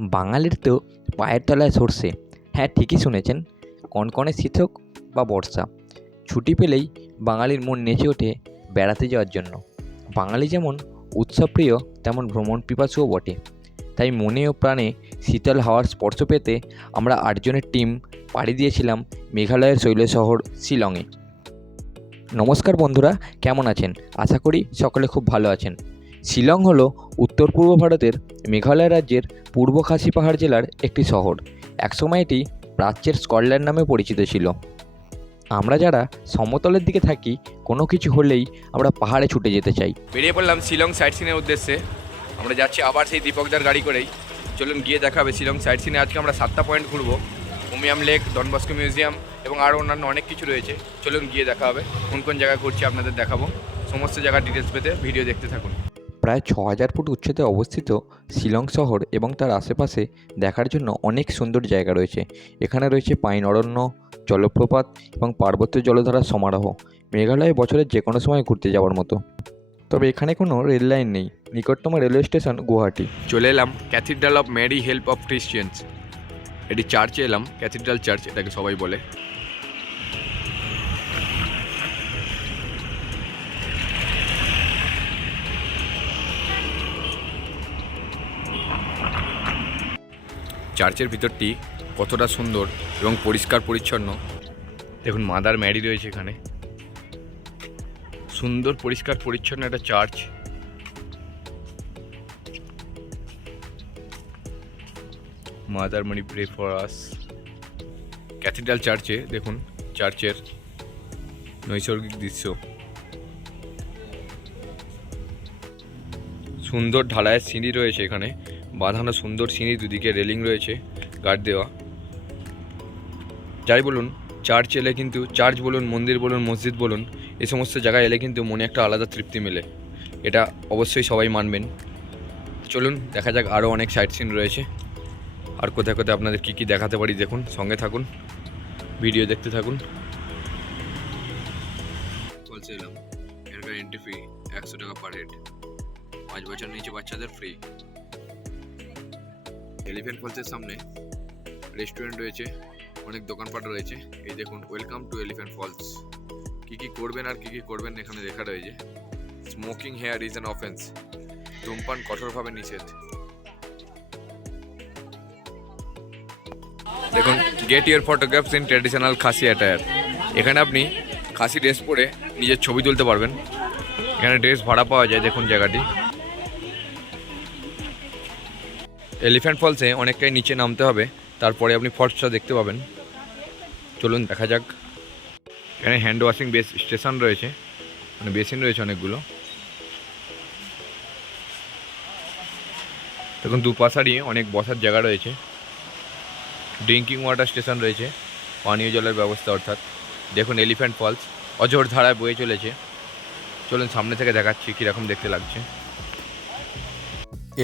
বাঙালির তো পায়ের তলায় সর্ষে। হ্যাঁ ঠিকই শুনেছেন, কনকনে শীত হোক বা বর্ষা। ছুটি পেলেই বাঙালির মন নেচে ওঠে বেড়াতে যাওয়ার জন্য। বাঙালি যেমন উৎসবপ্রিয়, তেমন ভ্রমণ পিপাসুও বটে। তাই মনে ও প্রাণে শীতল হাওয়ার স্পর্শ পেতে আমরা আটজনের টিম পাড়ি দিয়েছিলাম মেঘালয়ের শৈল শহর শিলংয়ে। নমস্কার বন্ধুরা, কেমন আছেন? আশা করি সকলে খুব ভালো আছেন। শিলং হলো উত্তর পূর্ব ভারতের মেঘালয় রাজ্যের পূর্ব খাসি পাহাড় জেলার একটি শহর। একসময় এটি প্রাচ্যের স্কটল্যান্ড নামে পরিচিত ছিল। আমরা যারা সমতলের দিকে থাকি, কোনো কিছু হলেই আমরা পাহাড়ে ছুটে যেতে চাই। বেরিয়ে পড়লাম শিলং সাইট সিনের উদ্দেশ্যে। আমরা যাচ্ছি আবার সেই দীপকদার গাড়ি করেই। চলুন গিয়ে দেখাবে শিলং সাইট সিনে। আজকে আমরা সাতটা পয়েন্ট ঘুরবো। উমিয়াম লেক ডনবস্কো মিউজিয়াম এবং আরও অন্যান্য অনেক কিছু রয়েছে। চলুন গিয়ে দেখা হবে কোন কোন জায়গায় ঘুরছি আপনাদের দেখাবো। সমস্ত জায়গার ডিটেলস পেতে ভিডিও দেখতে থাকুন। প্রায় ছ হাজার ফুট উচ্চতে অবস্থিত শিলং শহর এবং তার আশেপাশে দেখার জন্য অনেক সুন্দর জায়গা রয়েছে। এখানে রয়েছে পাইন অরণ্য, জলপ্রপাত এবং পার্বত্য জলধারার সমারোহ। মেঘালয় বছরের যে কোনো সময় ঘুরতে যাওয়ার মতো। তবে এখানে কোনো রেল লাইন নেই। নিকটতম রেলওয়ে স্টেশন গুয়াহাটি। চলে এলাম cathedral of Mary help of Christians. এটি চার্চে এলাম, ক্যাথিড্রাল চার্চ, এটাকে সবাই বলে। চার্চের ভিতরটি কতটা সুন্দর এবং পরিষ্কার পরিচ্ছন্ন। দেখুন, মাদার ম্যারি রয়েছে এখানে। সুন্দর, পরিষ্কার, পরিচ্ছন্ন একটা church. Mother Mary pray for us. Cathedral চার্চে, দেখুন, চার্চের নৈসর্গিক দৃশ্য। সুন্দর ঢালাইয়ের সিঁড়ি রয়েছে এখানে। বাঁধানো সুন্দর সিঁড়ি দুদিকে রেলিং রয়েছে, গার্ড দেওয়া। যাই বলুন, চার্চ এলে কিন্তু চার্চ বলুন, মন্দির বলুন, মসজিদ বলুন, এ সমস্ত জায়গায় এলে কিন্তু মনে একটা আলাদা তৃপ্তি মেলে। এটা অবশ্যই সবাই মানবেন। চলুন, দেখা যাক আরও অনেক সাইট সিন রয়েছে। আর কোথায় কোথায় আপনাদের কী কী দেখাতে পারি দেখুন, সঙ্গে থাকুন, ভিডিও দেখতে থাকুন। চলছে এলাম এন্ট্রি ফি একশো টাকা পার হেড পাঁচ বছর নিচে বাচ্চাদের ফ্রি এলিফেন্ট ফলসের সামনে রেস্টুরেন্ট রয়েছে, অনেক দোকানপাট রয়েছে। এই দেখুন ওয়েলকাম টু এলিফেন্ট ফলস কী কী করবেন আর কী কী করবেন এখানে লেখা রয়েছে। Smoking here is an offence ধূমপান কঠোরভাবে নিষেধ। দেখুন get your photographs in traditional Khasi attire এখানে আপনি খাসি ড্রেস পরে নিজের ছবি তুলতে পারবেন। এখানে ড্রেস ভাড়া পাওয়া যায়, দেখুন জায়গাটি। এলিফ্যান্ট ফলসে অনেকটাই নিচে নামতে হবে, তারপরে আপনি ফলসটা দেখতে পাবেন। চলুন, দেখা যাক। এখানে হ্যান্ড ওয়াশিং বেস স্টেশন রয়েছে মানে বেসিন রয়েছে অনেকগুলো। দেখুন, দুপাশারই অনেক বসার জায়গা রয়েছে। ড্রিঙ্কিং ওয়াটার স্টেশন রয়েছে, পানীয় জলের ব্যবস্থা অর্থাৎ। দেখুন এলিফ্যান্ট ফলস অজর ধারায় বয়ে চলেছে। চলুন, সামনে থেকে দেখাচ্ছি কীরকম দেখতে লাগছে।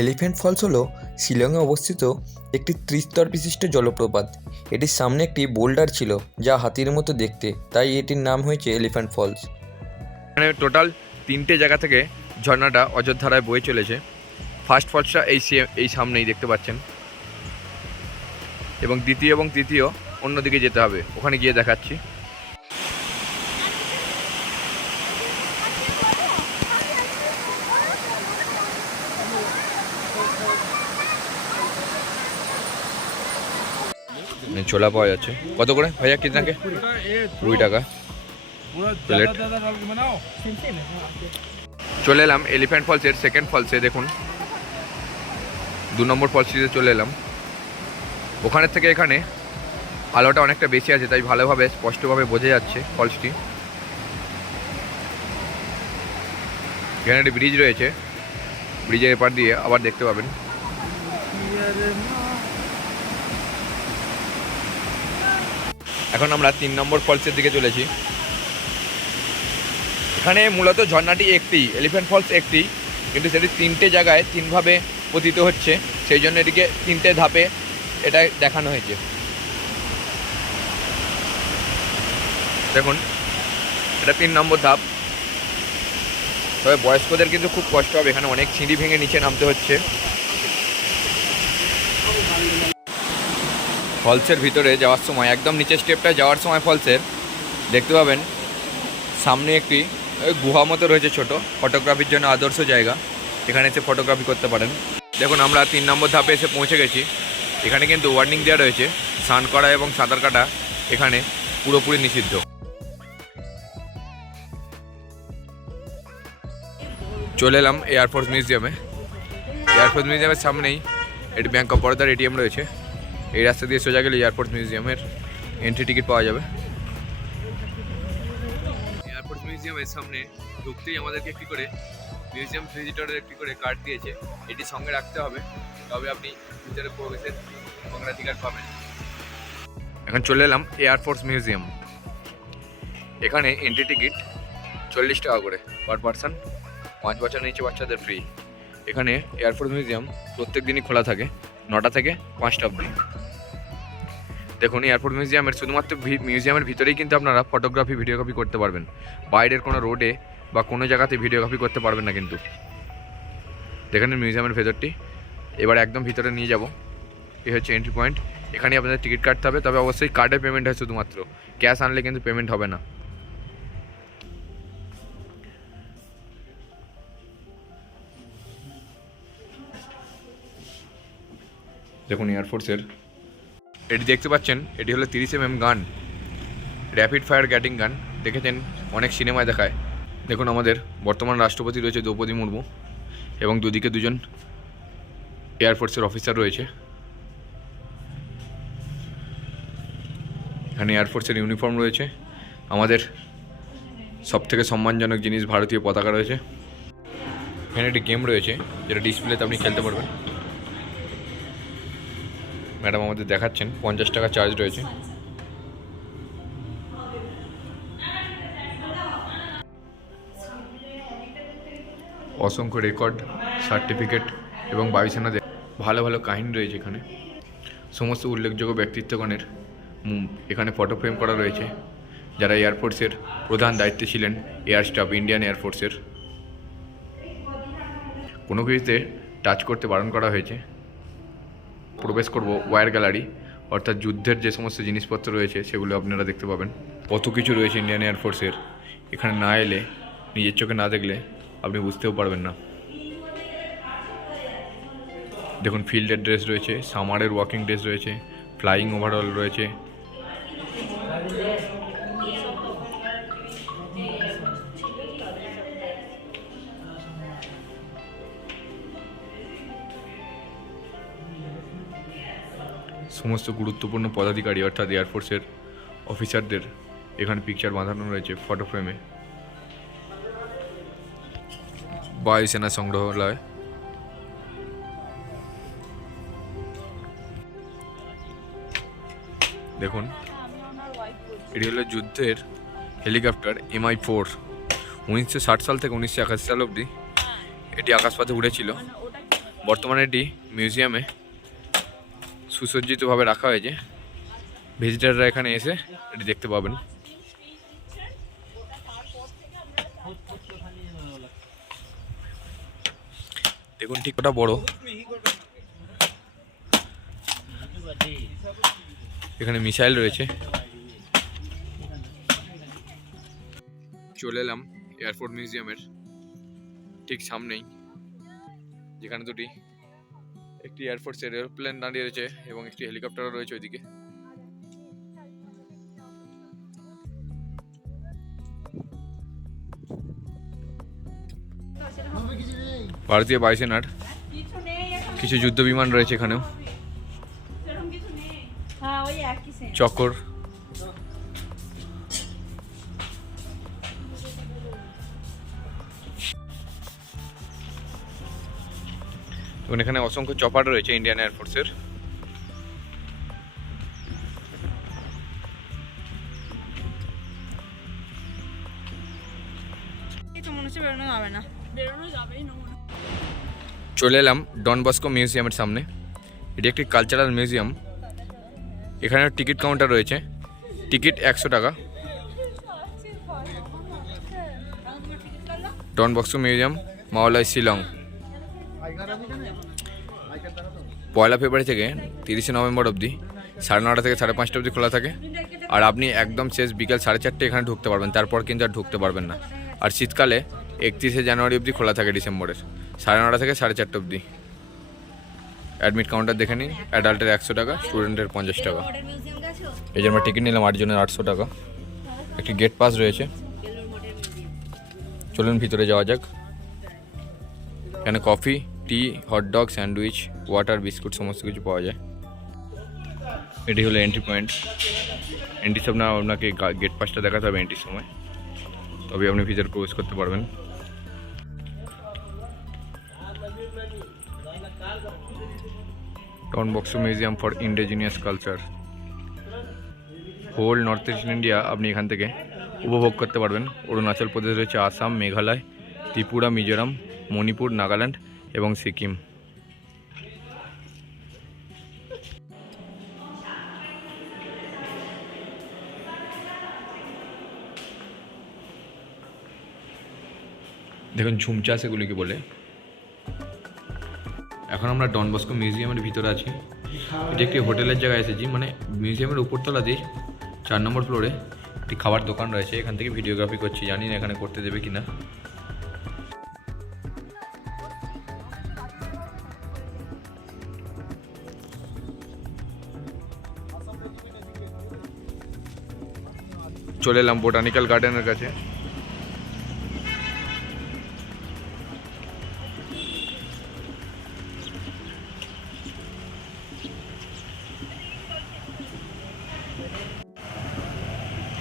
এলিফ্যান্ট ফলস হলো শিলংয়ে অবস্থিত একটি ত্রিস্তর বিশিষ্ট জলপ্রপাত। এটির সামনে একটি বোল্ডার ছিল যা হাতির মতো দেখতে, তাই এটির নাম হয়েছে এলিফ্যান্ট ফলস। এখানে টোটাল তিনটে জায়গা থেকে ঝর্ণাটা অযোধ্যারায় বয়ে চলেছে। ফার্স্ট ফলসটা এই এই সামনেই দেখতে পাচ্ছেন। এবং দ্বিতীয় এবং তৃতীয় অন্যদিকে যেতে হবে। ওখানে গিয়ে দেখাচ্ছি। ছোলা পাওয়া যাচ্ছে। কত করে ভাইয়া কিতনাকে কুড়ি টাকা। চলে এলাম এলিফ্যান্ট ফলসের সেকেন্ড ফলসে দেখুন। দু নম্বর ফলসটিতে চলে এলাম। ওখানের থেকে এখানে আলোটা অনেকটা বেশি আছে, তাই ভালোভাবে, স্পষ্টভাবে বোঝা যাচ্ছে ফলসটি এখানে একটি ব্রিজ রয়েছে। ব্রিজের এপার দিয়ে আবার দেখতে পাবেন। এখন আমরা তিন নম্বর ফলসের দিকে চলেছি। এখানে মূলত ঝর্ণাটি একটি এলিফ্যান্ট ফলস একটি, কিন্তু সেটি তিনটে জায়গায় তিনভাবে পতিত হচ্ছে, সেই জন্য এটিকে তিনটে ধাপে এটা দেখানো হয়েছে। দেখুন, এটা তিন নম্বর ধাপ। তবে বয়স্কদের কিন্তু খুব কষ্ট হবে, এখানে অনেক সিঁড়ি ভেঙে নিচে নামতে হচ্ছে। ফলসের ভিতরে যাওয়ার সময়, একদম নিচের স্টেপটা যাওয়ার সময় ফলসের, দেখতে পাবেন, সামনে একটি গুহা মতো রয়েছে ছোট ফটোগ্রাফির জন্য আদর্শ জায়গা, এখানে এসে ফটোগ্রাফি করতে পারেন। দেখুন, আমরা তিন নম্বর ধাপে এসে পৌঁছে গেছি। এখানে কিন্তু ওয়ার্নিং দেওয়া রয়েছে, স্নান করা এবং সাঁতার কাটা এখানে পুরোপুরি নিষিদ্ধ। চলে এলাম এয়ারফোর্স মিউজিয়ামে এয়ারফোর্স মিউজিয়ামের সামনেই, এটি ব্যাঙ্ক অফ বরোদার এটিএম রয়েছে। এই রাস্তা দিয়ে সোজা গেলে এয়ারপোর্ট মিউজিয়ামের এন্ট্রি টিকিট পাওয়া যাবে। এয়ারপোর্ট মিউজিয়ামের সামনে ঢুকতেই আমাদেরকে একটি করে মিউজিয়াম ভিজিটরের একটি করে কার্ড দিয়েছে। এটি সঙ্গে রাখতে হবে, তবে আপনি ভিতরে প্রবেশের অগ্রাধিকার পাবেন। এখন চলে এলাম এয়ারফোর্স মিউজিয়াম এখানে এন্ট্রি টিকিট চল্লিশ টাকা করে পার পার্সন পাঁচ বছর নিচে বাচ্চাদের ফ্রি এখানে এয়ারফোর্স মিউজিয়াম প্রত্যেক দিনই খোলা থাকে। নটা থেকে পাঁচটা অবধি। দেখুন এয়ারপোর্ট মিউজিয়ামের শুধুমাত্র মিউজিয়ামের ভিতরেই কিন্তু আপনারা ফটোগ্রাফি ভিডিওগ্রাফি করতে পারবেন। বাইরের কোনো রোডে বা কোনো জায়গাতে ভিডিওগ্রাফি করতে পারবেন না কিন্তু। দেখেন মিউজিয়ামের ভেতরটি। এবার একদম ভিতরে নিয়ে যাব। এই হচ্ছে এন্ট্রি পয়েন্ট এখানে আপনাদের টিকিট কাটতে হবে। তবে অবশ্যই কার্ডে পেমেন্ট হয় শুধুমাত্র। ক্যাশ আনলে কিন্তু পেমেন্ট হবে না। দেখুন এয়ারফোর্সের এটি দেখতে পাচ্ছেন, এটি হলো তিরিশ M M gun. Rapid fire gatling gun দেখেছেন? অনেক সিনেমায় দেখায়। দেখুন আমাদের বর্তমান রাষ্ট্রপতি রয়েছে দ্রৌপদী মুর্মু এবং দুদিকে দুজন এয়ারফোর্সের অফিসার রয়েছে। এখানে এয়ারফোর্সের ইউনিফর্ম রয়েছে। আমাদের সবথেকে সম্মানজনক জিনিস ভারতীয় পতাকা রয়েছে। এখানে একটি গেম রয়েছে, যেটা ডিসপ্লেতে আপনি খেলতে পারবেন। ম্যাডাম আমাদের দেখাচ্ছেন, পঞ্চাশ টাকা চার্জ রয়েছে। অসংখ্য রেকর্ড সার্টিফিকেট এবং বায়ুসেনাদের ভালো ভালো কাহিনী রয়েছে এখানে। সমস্ত উল্লেখযোগ্য ব্যক্তিত্বগণের এখানে ফটো ফ্রেম করা রয়েছে। যারা এয়ারফোর্সের প্রধান দায়িত্বে ছিলেন এয়ার স্টাফ ইন্ডিয়ান এয়ারফোর্সের কোনো কিছুতে টাচ করতে বারণ করা হয়েছে। প্রবেশ করব ওয়ার গ্যালারি, অর্থাৎ যুদ্ধের যে সমস্ত জিনিসপত্র রয়েছে সেগুলো আপনারা দেখতে পাবেন। কত কিছু রয়েছে ইন্ডিয়ান এয়ারফোর্সের এখানে না এলে, নিজের চোখে না দেখলে আপনি বুঝতেও পারবেন না। দেখুন ফিল্ডের ড্রেস রয়েছে সামারের ওয়াকিং ড্রেস রয়েছে ফ্লাইং ওভারঅল রয়েছে সমস্ত গুরুত্বপূর্ণ পদাধিকারী, অর্থাৎ এয়ারফোর্সের অফিসারদের এখানে পিকচার বাঁধানো রয়েছে ফটো ফ্রেমে বায়ুসেনা সংগ্রহালয়। দেখুন, এটি হলো যুদ্ধের হেলিকপ্টার এমআই ফোর উনিশশো ষাট সাল থেকে উনিশশো একাশি সাল অবধি এটি আকাশপথে উড়েছিল। বর্তমানে এটি মিউজিয়ামে সুসজ্জিতভাবে রাখা হয়েছে। ভিজিটাররা এখানে এসে এটি দেখতে পাবেন। দেখুন, ঠিক ওটা বড়। এখানে মিসাইল রয়েছে। চলে এলাম এয়ারপোর্ট মিউজিয়ামের ঠিক সামনেই, যেখানে দুটি একটি এয়ারফোর্সের এরোপ্লেন দাঁড়িয়ে রয়েছে এবং একটি হেলিকপ্টারও রয়েছে ওইদিকে। ভারতীয় বায়ুসেনার কিছু যুদ্ধ বিমান রয়েছে এখানেও। হ্যাঁ চক্কর। এবং এখানে অসংখ্য চপার রয়েছে ইন্ডিয়ান এয়ারফোর্সের এই তো হচ্ছে বেরোনো যাবে না। বেরোনো যাবেই না চলে এলাম ডন বস্কো মিউজিয়ামের সামনে। এটি একটি কালচারাল মিউজিয়াম এখানে টিকিট কাউন্টার রয়েছে। টিকিট একশো টাকা। Don Bosco museum Mawlai Shillong পয়লা ফেব্রুয়ারি থেকে তিরিশে নভেম্বর অবধি সাড়ে নটা থেকে সাড়ে পাঁচটা অবধি খোলা থাকে। আর আপনি একদম শেষ বিকেল সাড়ে চারটে এখানে ঢুকতে পারবেন, তারপর কিন্তু আর ঢুকতে পারবেন না। আর শীতকালে একত্রিশে জানুয়ারি অবধি খোলা থাকে ডিসেম্বরের, সাড়ে নটা থেকে সাড়ে চারটে অবধি। অ্যাডমিট কাউন্টার দেখে নিন, অ্যাডাল্টের একশো টাকা, স্টুডেন্টের পঞ্চাশ টাকা। এই জন্য আমরা টিকিট নিলাম, আটজনের আটশো টাকা। একটি গেট পাস রয়েছে। চলুন ভিতরে যাওয়া যাক। এখানে coffee tea hotdog sandwich water biscuit সমস্ত কিছু পাওয়া যায়। এটি হলো এন্ট্রি পয়েন্ট এন্ট্রি সব না, আপনাকে গেট পাসটা দেখাতে হবে এন্ট্রির সময়। তবে আপনি ভিতরে প্রবেশ করতে পারবেন। Don বক্সো museum for indigenous culture whole North East India আপনি এখান থেকে উপভোগ করতে পারবেন। অরুণাচল প্রদেশ রয়েছে আসাম, মেঘালয়, ত্রিপুরা, মিজোরাম, মণিপুর, নাগাল্যান্ড। এবং সিকিম। দেখুন ঝুমচাষ এগুলিকে বলে। এখন আমরা ডন বস্কো মিউজিয়ামের ভিতরে আছি। এটি একটি হোটেলের জায়গায় এসেছি। মানে মিউজিয়ামের উপরতলাতেই চার নম্বর ফ্লোরে একটি খাবার দোকান রয়েছে। এখান থেকে ভিডিওগ্রাফি করছি। জানি না এখানে করতে দেবে কিনা। চলে এলাম বোটানিক্যাল গার্ডেনের কাছে।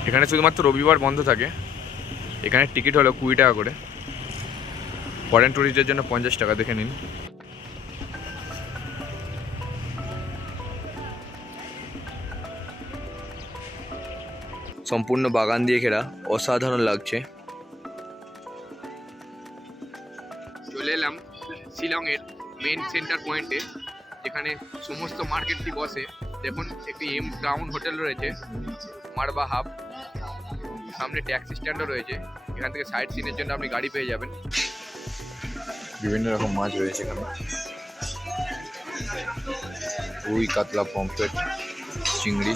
এখানে শুধুমাত্র রবিবার বন্ধ থাকে। এখানে টিকিট হলো কুড়ি টাকা করে। ফরেন ট্যুরিস্টদের জন্য পঞ্চাশ টাকা, দেখে নিন। সম্পূর্ণ বাগান দিয়ে ঘেরা অসাধারণ লাগছে। চলে এলাম শিলংয়ের মেন সেন্টার পয়েন্টে যেখানে সমস্ত মার্কেটটি বসে। দেখুন একটি এম টাউন হোটেল রয়েছে মারবা হাব সামনে ট্যাক্সি স্ট্যান্ডও রয়েছে। এখান থেকে সাইড সিনের জন্য আপনি গাড়ি পেয়ে যাবেন। বিভিন্ন রকম মাছ রয়েছে এখানে। রুই কাতলা পম্পলেট চিংড়ি।